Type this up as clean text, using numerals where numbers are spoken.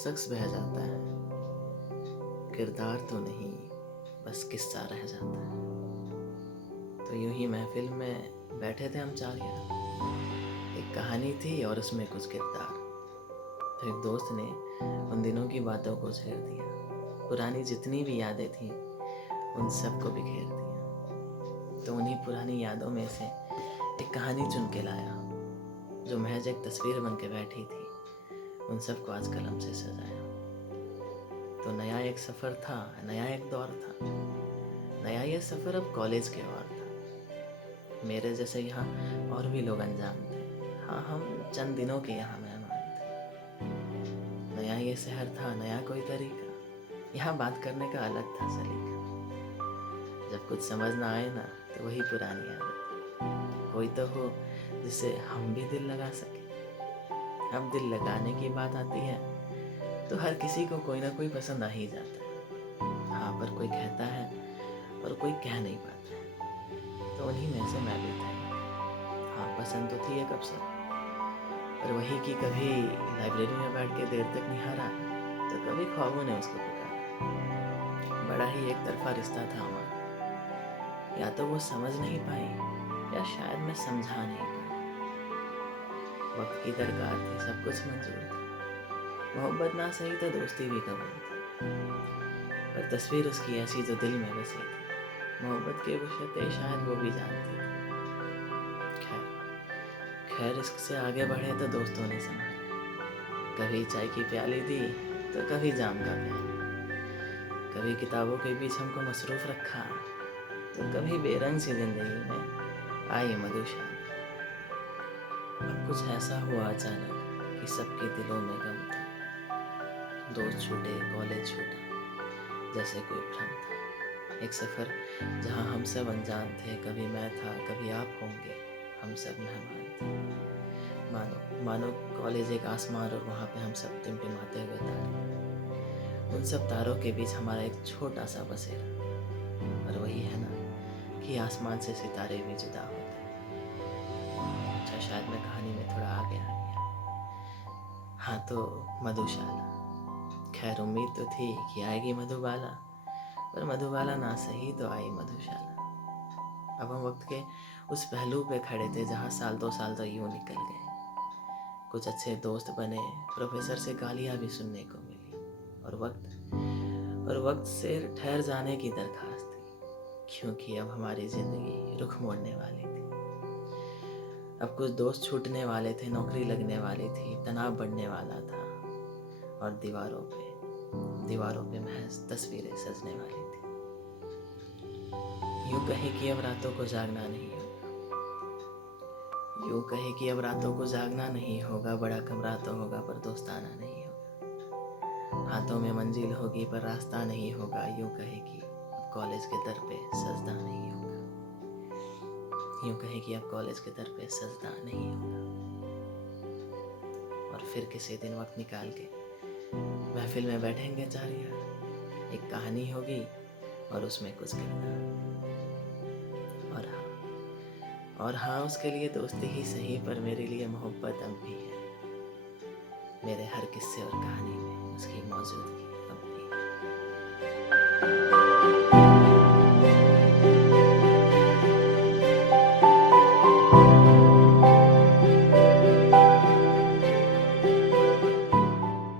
शख्स बह जाता है, किरदार तो नहीं, बस किस्सा रह जाता है। तो यूं ही महफिल में बैठे थे हम चार यार। एक कहानी थी और उसमें कुछ किरदार। तो एक दोस्त ने उन दिनों की बातों को छेड़ दिया, पुरानी जितनी भी यादें थीं उन सबको बिखेर दिया। तो उन्हीं पुरानी यादों में से एक कहानी चुन के लाया, जो महज एक तस्वीर बन के बैठी थी। उन सबको आज कलम से सजाया। तो नया एक सफ़र था, नया एक दौर था, नया ये सफ़र अब कॉलेज के ओर था। मेरे जैसे यहाँ और भी लोग अनजान थे। हाँ, हम चंद दिनों के यहाँ मेहमान थे। नया ये शहर था, नया कोई तरीका, यहाँ बात करने का अलग था सलीका। जब कुछ समझ ना आए ना, तो वही पुरानी आदत, कोई तो हो जिससे हम भी दिल लगा सके। अब दिल लगाने की बात आती है तो हर किसी को कोई ना कोई पसंद आ ही जाता है। हाँ, पर कोई कहता है और कोई कह नहीं पाता है। तो उन्हीं में से मैं भी था। हाँ, पसंद तो थी एक अवसर, पर वही कि कभी लाइब्रेरी में बैठ के देर तक निहारा, तो कभी ख्वाबों ने उसको पुकारा। बड़ा ही एक तरफा रिश्ता था हमारा, या तो वो समझ नहीं पाई या शायद मैं समझा नहीं पाया। वक्त की दरकार थी, सब कुछ मंजूर था, मोहब्बत ना सही तो दोस्ती भी कबूल थी। पर तस्वीर उसकी ऐसी जो दिल में बसी थी, मोहब्बत की वुसअतें शायद वो भी जानती थी। खैर खैर इश्क से आगे बढ़े तो दोस्तों ने संभाला। कभी चाय की प्याली दी तो कभी जाम का प्याला। कभी किताबों के बीच हमको मसरूफ़ रखा, तो कभी बेरंग सी जिंदगी में आई मधुशाला। अब कुछ ऐसा हुआ अचानक कि सबके दिलों में गम था। दोस्त छूटे, कॉलेज छूटा, जैसे कोई भ्रम था। एक सफ़र जहाँ हम सब अनजान थे, कभी मैं था, कभी आप होंगे, हम सब मेहमान थे। मानो मानो कॉलेज एक आसमान और वहाँ पे हम सब टिमटिमाते हुए तारे। उन सब तारों के बीच हमारा एक छोटा सा बसेरा। पर वही है ना कि आसमान से सितारे भी जुदा होते हैं। अच्छा, शायद मैं कहानी में थोड़ा आगे आ गया। हाँ, तो मधुशाला। खैर उम्मीद तो थी कि आएगी मधुबाला, पर मधुबाला ना सही तो आई मधुशाला। अब हम वक्त के उस पहलू पे खड़े थे जहाँ साल 2 साल तो यूं निकल गए। कुछ अच्छे दोस्त बने, प्रोफेसर से गालियाँ भी सुनने को मिली, और वक्त से ठहर जाने की दरखास्त थी, क्योंकि अब हमारी ज़िंदगी रुख मोड़ने वाली थी। अब कुछ दोस्त छूटने वाले थे, नौकरी लगने वाली थी, तनाव बढ़ने वाला था, और दीवारों पे महज तस्वीरें सजने वाली थी। यूं कहे कि अब रातों को जागना नहीं होगा, यूं कहे कि अब रातों को जागना नहीं होगा, बड़ा कमरा तो होगा पर दोस्ताना नहीं होगा। हाथों में मंजिल होगी पर रास्ता नहीं होगा, यूं कहे कि अब कॉलेज के दर पे सजदा नहीं होगा, यूं कहे कि अब कॉलेज के दर पे सजदा नहीं होगा। और फिर किसी दिन वक्त निकाल के महफिल में बैठेंगे चार यार, एक कहानी होगी और उसमें कुछ किरदार। और हाँ, उसके लिए दोस्ती ही सही, पर मेरे लिए मोहब्बत अब भी है। मेरे हर किस्से और कहानी में उसकी मौजूदगी।